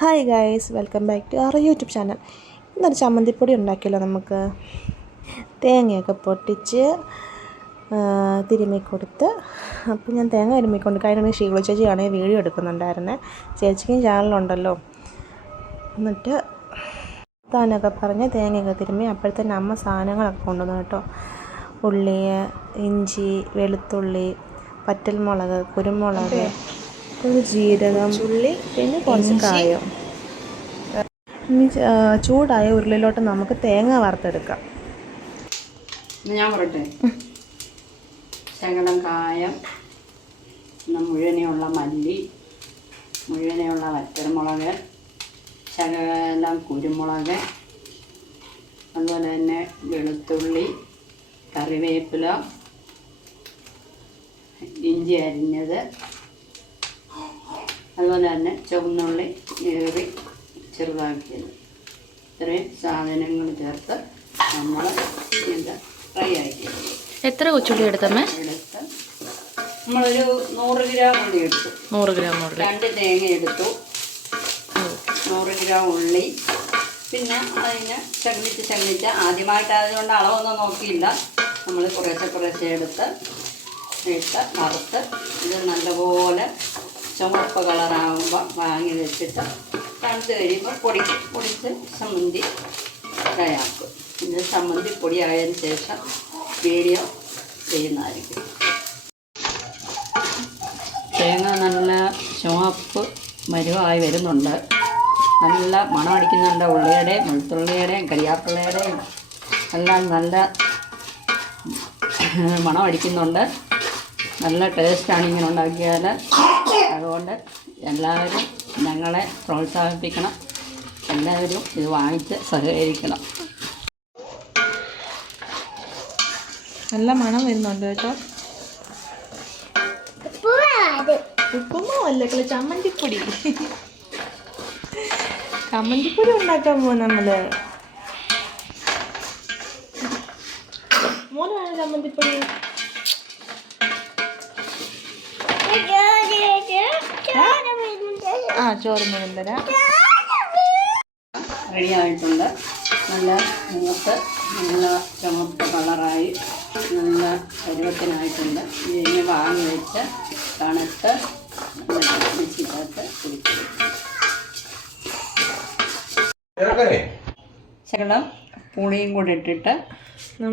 Hi guys, welcome back to our YouTube channel. ഇന്നൊരു ചമ്മന്തിപ്പൊടി ഉണ്ടാക്കിയല്ലോ. നമുക്ക് തേങ്ങയൊക്കെ പൊട്ടിച്ച് തിരുമ്മി കൊടുത്ത്. അപ്പോൾ ഞാൻ തേങ്ങ തിരുമ്മിക്കൊണ്ട് കഴിഞ്ഞ ഷീള ചേച്ചിയാണെങ്കിൽ വീഡിയോ എടുക്കുന്നുണ്ടായിരുന്നേ. ചേച്ചിക്കും ചാനലുണ്ടല്ലോ. എന്നിട്ട് താനൊക്കെ പറഞ്ഞ് തേങ്ങയൊക്കെ തിരുമ്മി അപ്പോഴത്തേന് അമ്മ സാധനങ്ങളൊക്കെ കൊണ്ടുവന്നു കേട്ടോ. ഉള്ളി, ഇഞ്ചി, വെളുത്തുള്ളി, പറ്റൽമുളക്, കുരുമുളക്, ഒരു ജീരകം, ഉള്ളി, പിന്നെ കുറച്ച് കായം. ഇനി ചൂടായ ഉരുളിയിലോട്ട് നമുക്ക് തേങ്ങ വറുത്തെടുക്കാം. ഞാൻ പറയട്ടെ, ശകലം കായം, മുഴുവനെയുള്ള മല്ലി, മുഴുവനെയുള്ള വറ്റൽമുളക്, ശകലം കുരുമുളക്, അതുപോലെ തന്നെ വെളുത്തുള്ളി, കറിവേപ്പില, ഇഞ്ചി അരിഞ്ഞത്, അതുപോലെ തന്നെ ചുവന്നുള്ളി ഏറി ചെറുതാക്കിയത്. ഇത്രയും സാധനങ്ങൾ ചേർത്ത് നമ്മൾ ഇത് ഫ്രൈ ആക്കിയത്. എത്ര കൊച്ചുള്ളി എടുത്തമ്മേ? എടുത്ത് നമ്മളൊരു 100 ഗ്രാം ഉള്ളി എടുത്തു. 100 ഗ്രാം ഉള്ളി. 2 തേങ്ങ എടുത്തു. 100 ഗ്രാം ഉള്ളി. പിന്നെ അതിന് ചകണിച്ച് ആദ്യമായിട്ടായതുകൊണ്ട് അളവൊന്നും നോക്കിയില്ല. നമ്മൾ കുറേശ്ശെ എടുത്ത് വറുത്ത് ഇത് നല്ലപോലെ ചുവപ്പ് കളറാകുമ്പോൾ വാങ്ങി വെച്ചിട്ട് തണുത്ത് കഴിയുമ്പോൾ പൊടിച്ച് ചമ്മന്തി ഫ്രൈ ആക്കും. പിന്നെ ചമ്മന്തി പൊടിയായതിന് ശേഷം വീഡിയോ ചെയ്യുന്നതായിരിക്കും. തേങ്ങ നല്ല ചുവപ്പ് മരുവായി വരുന്നുണ്ട്. നല്ല മണം അടിക്കുന്നുണ്ട്. ഉള്ളിയുടെയും വെളുത്തുള്ളിയുടെയും കരിയാപ്പിള്ളയുടെയും എല്ലാം നല്ല മണം അടിക്കുന്നുണ്ട്. നല്ല ടേസ്റ്റാണ് ഇങ്ങനെ ഉണ്ടാക്കിയാൽ. അതുകൊണ്ട് എല്ലാവരും ഞങ്ങളെ പ്രോത്സാഹിപ്പിക്കണം. എല്ലാവരും ഇത് വാങ്ങിച്ച് സഹകരിക്കണം. നല്ല മണം വരുന്നുണ്ട് കേട്ടോ. ഉപ്പുമാവല്ല, ചമ്മന്തിപ്പൊടി ഉണ്ടാക്കാൻ പോകും നമ്മള്. മോനാണ് ചമ്മന്തിപ്പൊടി. ചോറ് മീൻ തരാം. റെഡി ആയിട്ടുണ്ട്. നല്ല മൂത്ത് നല്ല ചുമപ്പ് കളറായി നല്ല പരുവത്തിനായിട്ടുണ്ട്. ഇതിനെ വാങ്ങി വെച്ച് തണുത്ത് മിക്സിക്കകത്ത് കുടിക്കും. ശകലം പുളിയും കൂടി ഇട്ടിട്ട്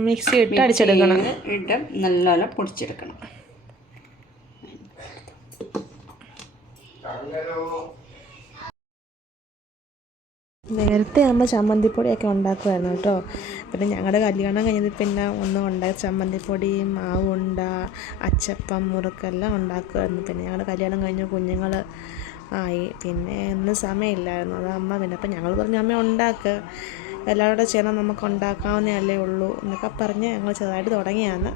മിക്സി ഇട്ട് അടിച്ചെടുക്കണം. ഇട്ട് നല്ലോണം പൊടിച്ചെടുക്കണം. നേരത്തെ നമ്മൾ ചമ്മന്തിപ്പൊടിയൊക്കെ ഉണ്ടാക്കുമായിരുന്നു കേട്ടോ. പിന്നെ ഞങ്ങളുടെ കല്യാണം കഴിഞ്ഞത് പിന്നെ ഒന്നും ഉണ്ടാക്കി ചമ്മന്തിപ്പൊടി, മാവുണ്ട, അച്ചപ്പം, മുറുക്കെല്ലാം ഉണ്ടാക്കുമായിരുന്നു. പിന്നെ ഞങ്ങളുടെ കല്യാണം കഴിഞ്ഞ കുഞ്ഞുങ്ങൾ ആയി. പിന്നെ ഒന്നും സമയമില്ലായിരുന്നു. അത് അമ്മ പിന്നെ അപ്പം ഞങ്ങൾ പറഞ്ഞു, അമ്മ ഉണ്ടാക്കുക, എല്ലാവരുടെ ചേർന്ന് നമുക്ക് ഉണ്ടാക്കാവുന്നതല്ലേ ഉള്ളൂ എന്നൊക്കെ പറഞ്ഞ് ഞങ്ങൾ ചെറുതായിട്ട് തുടങ്ങിയാണ്.